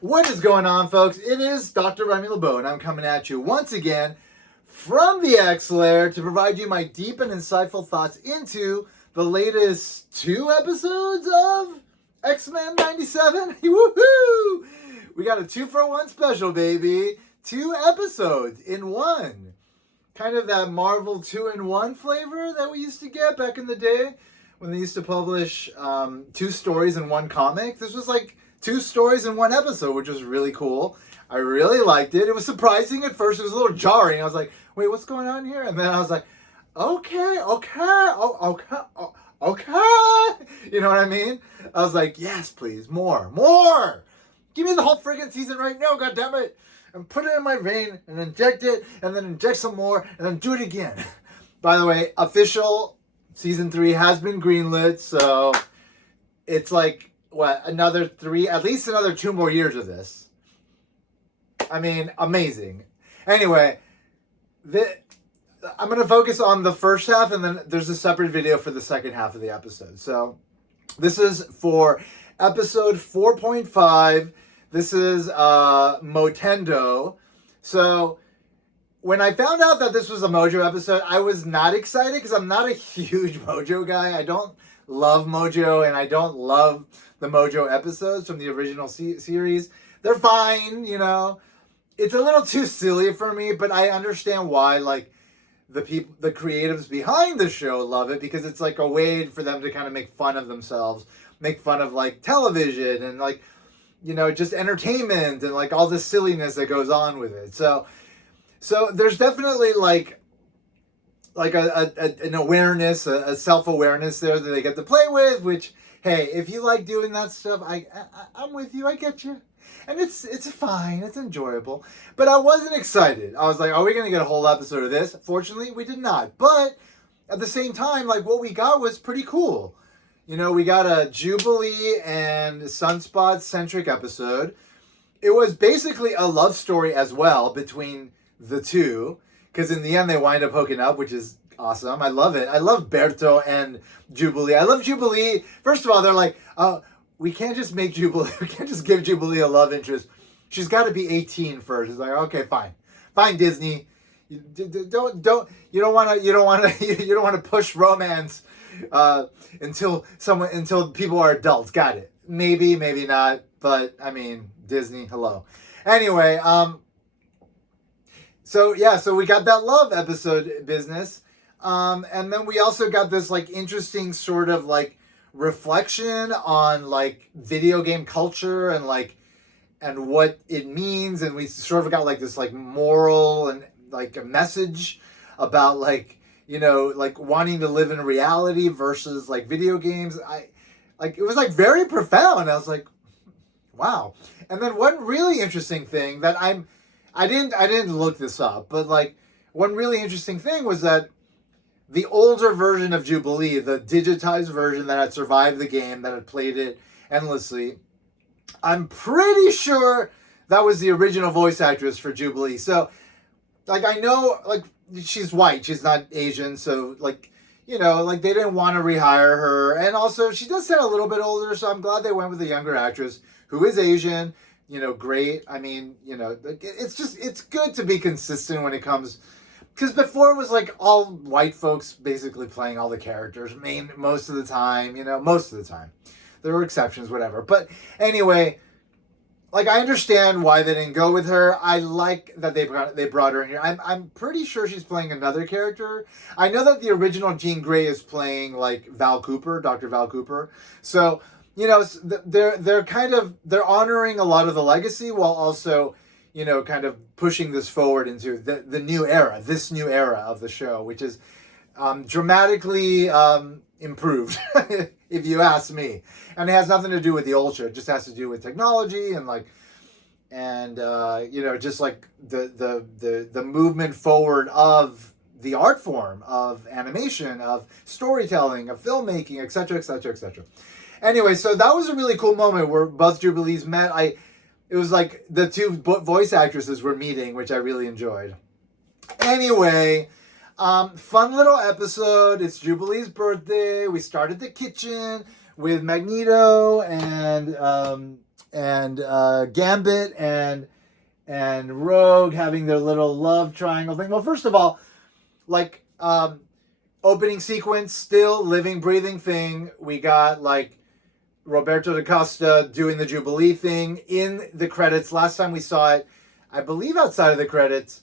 What is going on, folks? It is Dr. Remy LeBeau, and I'm coming at you once again from the X Lair to provide you my deep and insightful thoughts into the latest 2 episodes of X-Men 97. Woohoo! We got a 2-for-1 special, baby. 2 episodes in one. Kind of that Marvel 2-in-1 flavor that we used to get back in the day when they used to publish 2 stories in one comic. This was like 2 stories in 1 episode, which was really cool. I really liked it. It was surprising at first. It was a little jarring. I was like, wait, what's going on here? And then I was like, okay. You know what I mean? I was like, yes, please, more. Give me the whole friggin' season right now, goddammit. And put it in my vein and inject it and then inject some more and then do it again. By the way, official season 3 has been greenlit, so it's like, what, another 3, at least another 2 more years of this. I mean, amazing. Anyway, I'm going to focus on the first half, and then there's a separate video for the second half of the episode. So this is for episode 4.5. This is Motendo. So when I found out that this was a Mojo episode, I was not excited because I'm not a huge Mojo guy. I don't love Mojo, and I don't love the Mojo episodes from the original series. They're fine, you know. It's a little too silly for me, but I understand why, like, the creatives behind the show love it, because it's like a way for them to kind of make fun of themselves, make fun of, like, television and, like, you know, just entertainment and, like, all the silliness that goes on with it. So there's definitely, like an awareness, a self-awareness there that they get to play with, which, hey, if you like doing that stuff, I'm with you, I get you. And it's fine, it's enjoyable. But I wasn't excited. I was like, are we going to get a whole episode of this? Fortunately, we did not. But at the same time, like, what we got was pretty cool. You know, we got a Jubilee and Sunspot-centric episode. It was basically a love story as well between the two, because in the end they wind up hooking up, which is awesome. I love it. I love Berto and Jubilee. I love Jubilee. First of all, they're like, we can't just make Jubilee, we can't just give Jubilee a love interest. She's got to be 18 first. It's like, okay, fine, Disney. You don't want to push romance until people are adults. Got it. Maybe not. But I mean, Disney. Hello. Anyway, So we got that love episode business. And then we also got this, like, interesting sort of, like, reflection on, like, video game culture and, like, and what it means. And we sort of got, like, this, like, moral and, like, a message about, like, you know, like, wanting to live in reality versus, like, video games. It was, like, very profound. I was like, wow. And then one really interesting thing that I didn't look this up, but, like, one really interesting thing was that the older version of Jubilee, the digitized version that had survived the game, that had played it endlessly, I'm pretty sure that was the original voice actress for Jubilee. So, like, I know, like, she's white, she's not Asian, so, like, you know, like, they didn't want to rehire her. And also, she does sound a little bit older, so I'm glad they went with a younger actress who is Asian. You know, great. I mean, you know, it's good to be consistent when it comes, because before it was like all white folks basically playing all the characters, most of the time. There were exceptions, whatever. But anyway, like, I understand why they didn't go with her. I like that they brought her in here. I'm pretty sure she's playing another character. I know that the original Jean Grey is playing, like, Dr. Val Cooper. So, you know, they're honoring a lot of the legacy while also, you know, kind of pushing this forward into this new era of the show, which is dramatically improved, if you ask me. And it has nothing to do with the old show. It just has to do with technology and, like, and you know, just like the movement forward of the art form of animation, of storytelling, of filmmaking, etc., etc., etc. Anyway, so that was a really cool moment where both Jubilees met. It was like the 2 voice actresses were meeting, which I really enjoyed. Anyway, fun little episode. It's Jubilee's birthday. We started the kitchen with Magneto and Gambit and Rogue having their little love triangle thing. Well, first of all, like opening sequence, still living, breathing thing. We got like Roberto da Costa doing the Jubilee thing in the credits. Last time we saw it, I believe outside of the credits.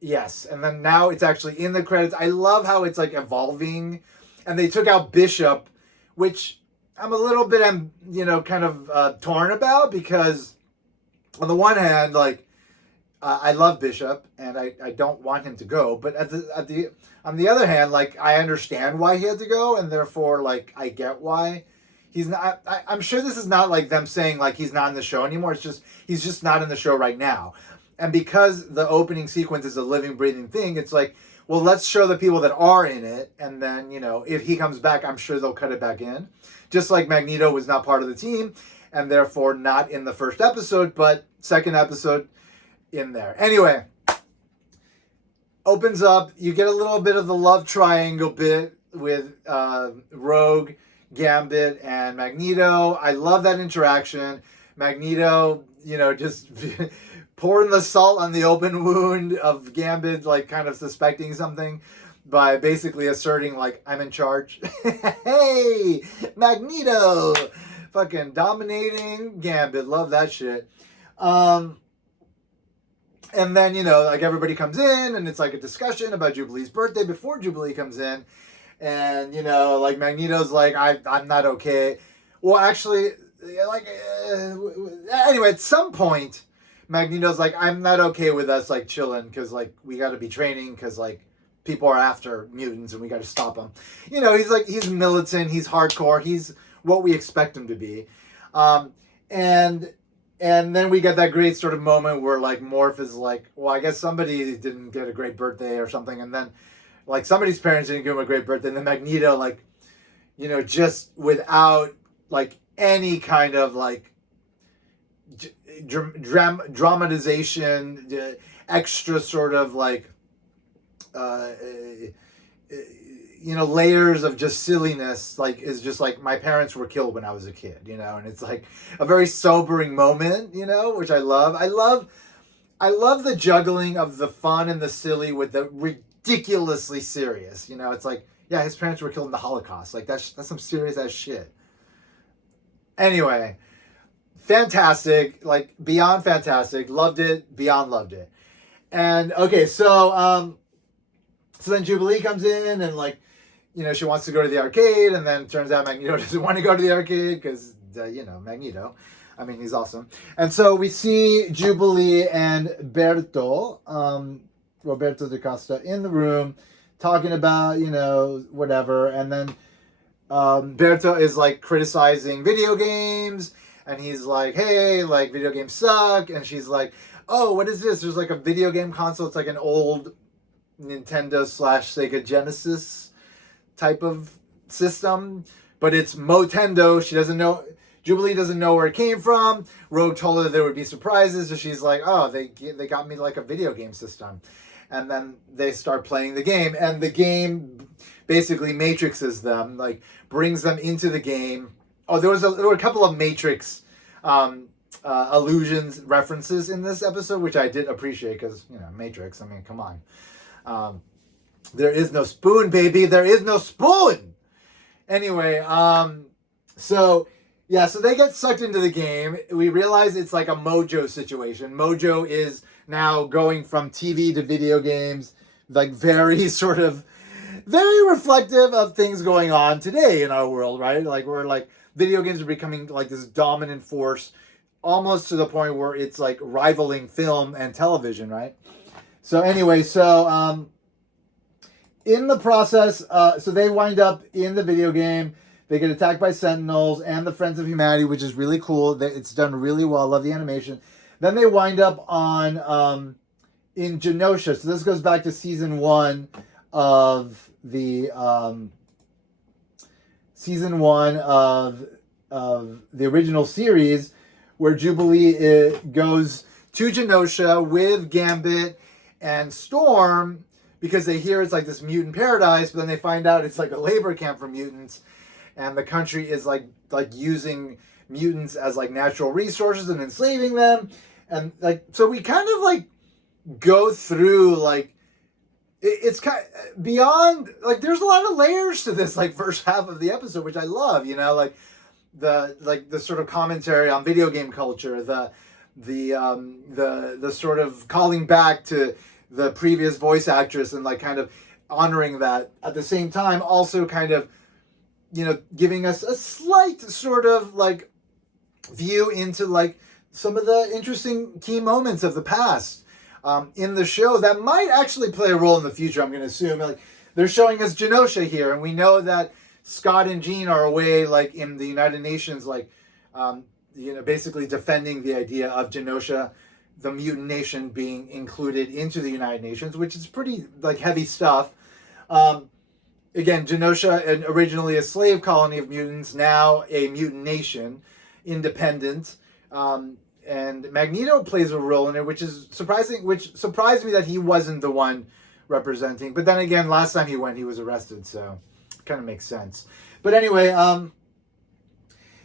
Yes, and then now it's actually in the credits. I love how it's like evolving, and they took out Bishop, which I'm a little bit, kind of torn about because on the one hand, like I love Bishop and I don't want him to go, but on the other hand, like I understand why he had to go, and therefore like I get why he's not. I'm sure this is not like them saying like he's not in the show anymore. It's just he's just not in the show right now. And because the opening sequence is a living, breathing thing, it's like, well, let's show the people that are in it. And then, if he comes back, I'm sure they'll cut it back in. Just like Magneto was not part of the team and therefore not in the first episode, but second episode in there. Anyway, opens up. You get a little bit of the love triangle bit with Rogue, Gambit, and Magneto. I love that interaction. Magneto, just... pouring the salt on the open wound of Gambit, like kind of suspecting something by basically asserting like, I'm in charge. Hey, Magneto! Fucking dominating Gambit. Love that shit. And then, like everybody comes in and it's like a discussion about Jubilee's birthday before Jubilee comes in. And, like Magneto's like, I'm not okay. Well, actually, anyway, at some point, Magneto's like, I'm not okay with us like chilling because like we got to be training because like people are after mutants and we got to stop them. He's militant, he's hardcore, he's what we expect him to be. And then we get that great sort of moment where like Morph is like, well, I guess somebody didn't get a great birthday or something, and then like somebody's parents didn't give him a great birthday, and then Magneto like, just without like any kind of like dramatization, extra sort of like layers of just silliness, like is just like my parents were killed when I was a kid, and it's like a very sobering moment, which I love. I love the juggling of the fun and the silly with the ridiculously serious. It's like, yeah, his parents were killed in the Holocaust. Like that's some serious ass shit. Anyway, fantastic, like beyond fantastic. Loved it, beyond loved it. And okay, so then Jubilee comes in and like, she wants to go to the arcade, and then it turns out Magneto doesn't want to go to the arcade because, Magneto. I mean, he's awesome. And so we see Jubilee and Roberto da Costa in the room talking about, whatever. And then Berto is like criticizing video games, and he's like, hey, like video games suck. And she's like, oh, what is this? There's like a video game console. It's like an old Nintendo / Sega Genesis type of system, but it's Motendo. She doesn't know. Jubilee doesn't know where it came from. Rogue told her there would be surprises, so she's like, oh, they got me like a video game system. And then they start playing the game, and the game basically matrixes them, like brings them into the game. Oh, there were a couple of Matrix allusions, references in this episode, which I did appreciate because, Matrix, I mean, come on. There is no spoon, baby. There is no spoon. Anyway, so they get sucked into the game. We realize it's like a Mojo situation. Mojo is now going from TV to video games, like very sort of, very reflective of things going on today in our world, right? Like we're like, video games are becoming like this dominant force, almost to the point where it's like rivaling film and television, right? So anyway, in the process, so they wind up in the video game. They get attacked by Sentinels and the Friends of Humanity, which is really cool. It's done really well. I love the animation. Then they wind up on in Genosha. So this goes back to season 1 of the the original series, where Jubilee goes to Genosha with Gambit and Storm because they hear it's like this mutant paradise, but then they find out it's like a labor camp for mutants, and the country is like using mutants as like natural resources and enslaving them. And like, so we kind of like go through like, it's kind of beyond, like there's a lot of layers to this like first half of the episode, which I love, you know, like the sort of commentary on video game culture, the sort of calling back to the previous voice actress and like kind of honoring that at the same time, also kind of, you know, giving us a slight sort of like view into like some of the interesting key moments of the past in the show that might actually play a role in the future. I'm going to assume like they're showing us Genosha here, and we know that Scott and Jean are away like in the United Nations, like you know, basically defending the idea of Genosha, the mutant nation, being included into the United Nations, which is pretty like heavy stuff. Again, Genosha, originally a slave colony of mutants, now a mutant nation, independent. And Magneto plays a role in it, which is surprising, which surprised me that he wasn't the one representing. But then again, last time he went, he was arrested, so it kind of makes sense. But anyway, yeah,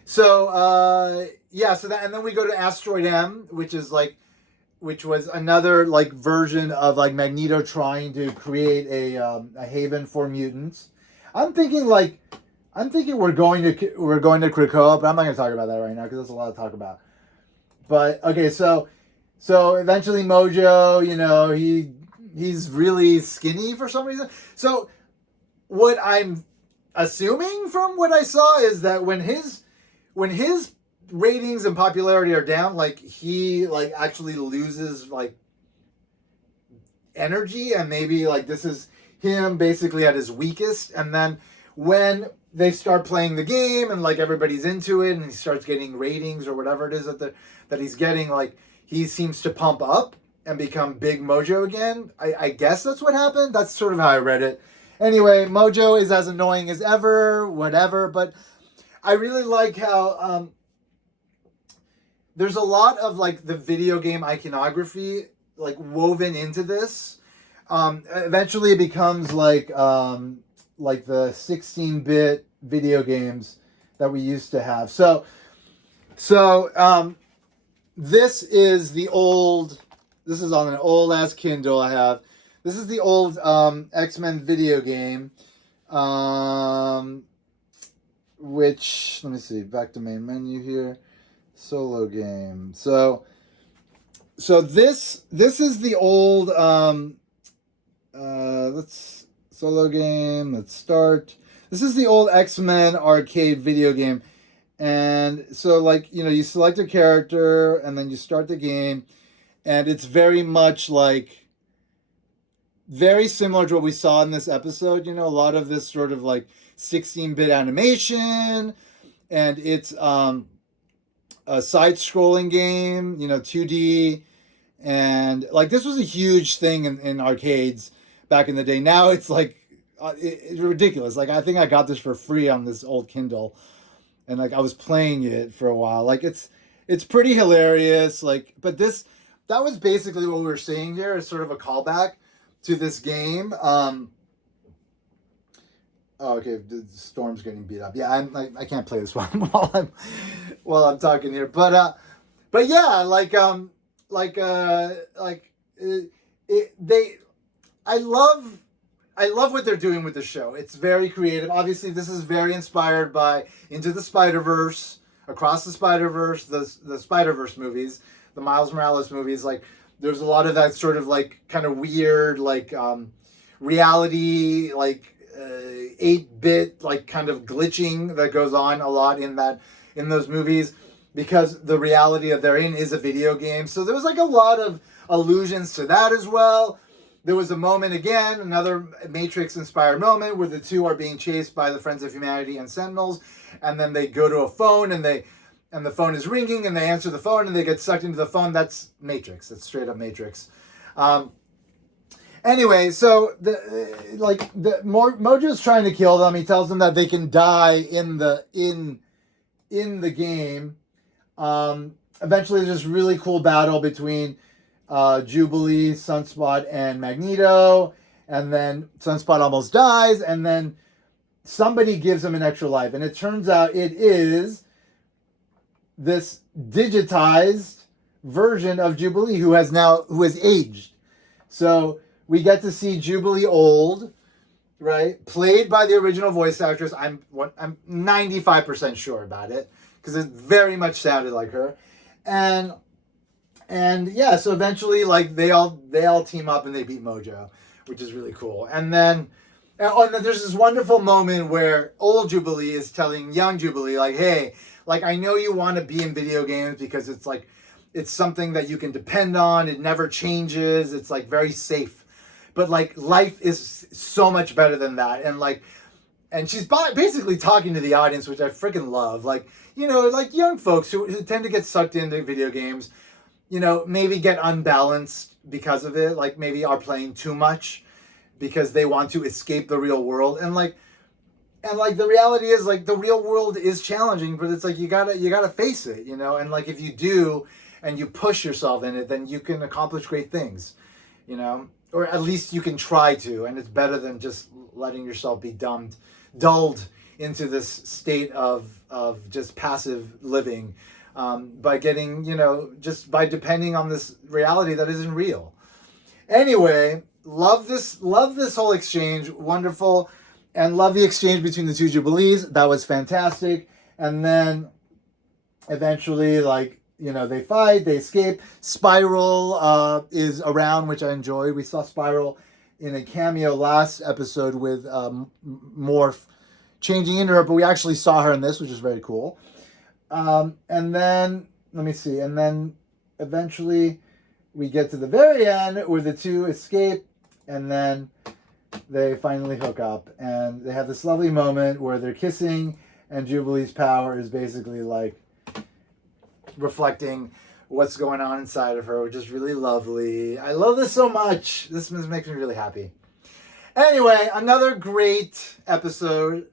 so that, and then we go to Asteroid M, which was another like version of like Magneto trying to create a haven for mutants. I'm thinking we're going to Krakoa, but I'm not going to talk about that right now because there's a lot to talk about. But okay, so eventually Mojo, you know, he's really skinny for some reason. So what I'm assuming from what I saw is that when his ratings and popularity are down, like he like actually loses like energy, and maybe like this is him basically at his weakest. And then when they start playing the game and like everybody's into it and he starts getting ratings or whatever it is that he's getting, like he seems to pump up and become big Mojo again. I guess that's what happened. That's sort of how I read it. Anyway, Mojo is as annoying as ever, whatever, but I really like how there's a lot of like the video game iconography like woven into this. Eventually it becomes like the 16-bit video games that we used to have. So this is on an old ass Kindle I have. This is the old X-Men video game. Which, let me see, back to main menu here. Solo game. So this is the old solo game. Let's start. This is the old X-Men arcade video game. And so like, you know, you select a character and then you start the game, and it's very much like very similar to what we saw in this episode, you know, a lot of this sort of like 16-bit animation, and it's a side-scrolling game, you know, 2D, and like this was a huge thing in arcades back in the day. Now it's like it's ridiculous. Like I think I got this for free on this old Kindle, and like I was playing it for a while. Like it's pretty hilarious. Like, but that was basically what we were seeing here, is sort of a callback to this game. Oh, okay, the storm's getting beat up. Yeah, I can't play this one while I'm talking here. But yeah, I love what they're doing with the show. It's very creative. Obviously, this is very inspired by Into the Spider-Verse, Across the Spider-Verse, the Spider-Verse movies, the Miles Morales movies. Like, there's a lot of that sort of like kind of weird like reality, like 8-bit like kind of glitching that goes on a lot in those movies, because the reality that they're in is a video game. So there was like a lot of allusions to that as well. There was a moment, again, another Matrix-inspired moment, where the two are being chased by the Friends of Humanity and Sentinels, and then they go to a phone, and the phone is ringing, and they answer the phone, and they get sucked into the phone. That's Matrix. That's straight up Matrix. Anyway, so Mojo's trying to kill them. He tells them that they can die in the game. Eventually, there's this really cool battle between Jubilee, Sunspot, and Magneto, and then Sunspot almost dies, and then somebody gives him an extra life, and it turns out it is this digitized version of Jubilee who has aged. So we get to see Jubilee old, right? Played by the original voice actress. I'm 95% sure about it because it very much sounded like her. And yeah, so eventually like they all team up and they beat Mojo, which is really cool. And then there's this wonderful moment where old Jubilee is telling young Jubilee like, "Hey, like I know you want to be in video games because it's like it's something that you can depend on. It never changes. It's like very safe. But like life is so much better than that." And she's basically talking to the audience, which I freaking love. Like, you know, like young folks who tend to get sucked into video games, you know, maybe get unbalanced because of it. Like maybe are playing too much because they want to escape the real world. And the reality is like the real world is challenging, but it's like you gotta face it, you know. And like if you do and you push yourself in it, then you can accomplish great things, you know, or at least you can try to. And it's better than just letting yourself be dulled into this state of just passive living by getting, you know, just by depending on this reality that isn't real. Anyway, love this whole exchange, wonderful, and love the exchange between the two Jubilees. That was fantastic. And then eventually, like, you know, they fight, they escape. Spiral is around, which I enjoyed. We saw Spiral in a cameo last episode with Morph changing into her, but we actually saw her in this, which is very cool. And then, let me see, and then eventually we get to the very end where the two escape, and then they finally hook up, and they have this lovely moment where they're kissing, and Jubilee's power is basically like reflecting what's going on inside of her, which is really lovely. I love this so much. This makes me really happy. Anyway, another great episode,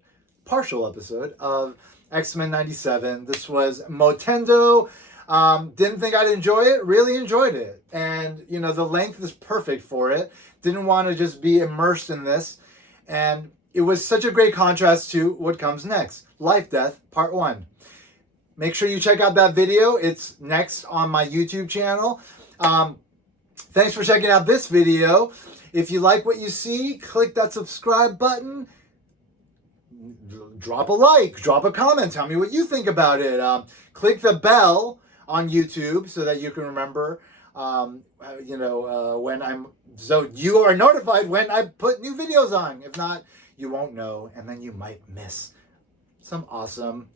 partial episode of X-Men 97. This was Motendo. Didn't think I'd enjoy it. Really enjoyed it. And, you know, the length is perfect for it. Didn't want to just be immersed in this. And it was such a great contrast to what comes next. Life Death Part 1. Make sure you check out that video. It's next on my YouTube channel. Thanks for checking out this video. If you like what you see, click that subscribe button. Drop a like, drop a comment, tell me what you think about it. Click the bell on YouTube so that you can remember, so you are notified when I put new videos on. If not, you won't know, and then you might miss some awesome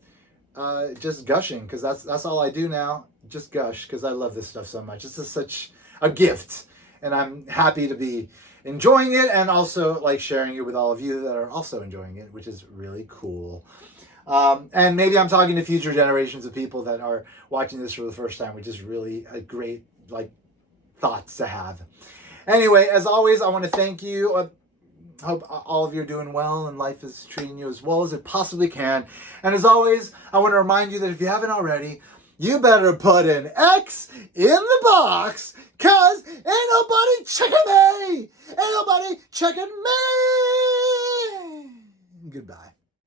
just gushing, because that's all I do now. Just gush, because I love this stuff so much. This is such a gift, and I'm happy to be enjoying it and also like sharing it with all of you that are also enjoying it, which is really cool. And maybe I'm talking to future generations of people that are watching this for the first time, which is really a great like thoughts to have. Anyway, as always, I want to thank you. Hope all of you are doing well and life is treating you as well as it possibly can. And as always, I want to remind you that if you haven't already, you better put an X in the box, cause ain't nobody checking me! Ain't nobody checking me! Goodbye.